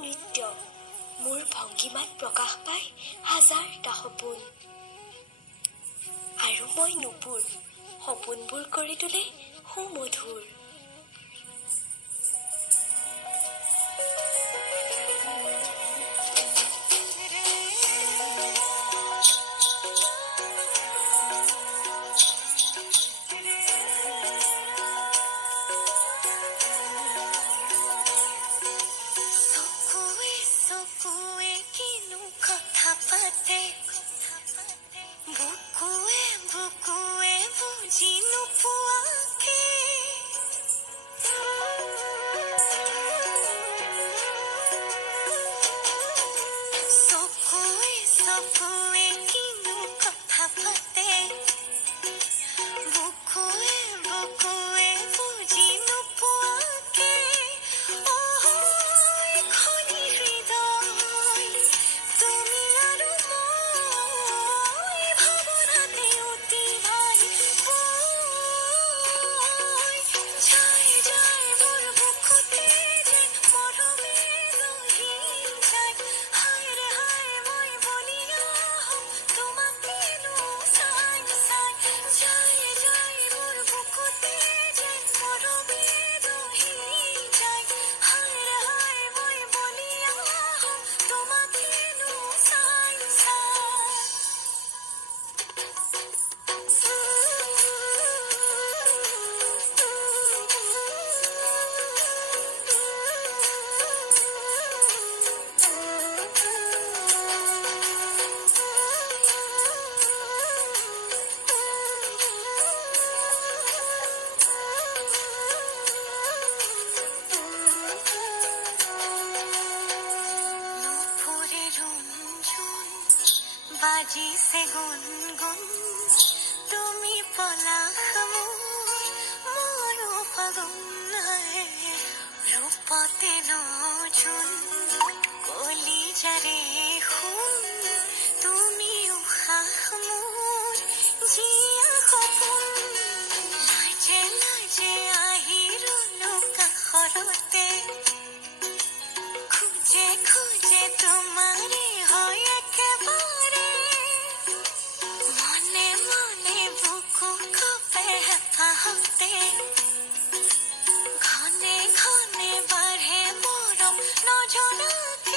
নৃত্য মোৰ ভংগিমাত প্ৰকাশ পায় হাজাৰটা সপোন আৰু মই নুপুৰ সপোনবোৰ কৰি তোলে সুমধুৰ बाजी से गुनगुन তুমি পলাশ মোৰো ফাগুন ৰূপতে নচুন কলিজাৰে শুন তুমি উশাহ মোৰ জীয়া সপোন লাজে লাজে আহি ৰলো কাষৰতে খুজে খুজে তোমাৰে হয় একেবাৰে মনে মনে বুকু কপে হেঁপাহতে ঘনে ঘনে বাঢ়ে মৰম নজনাতে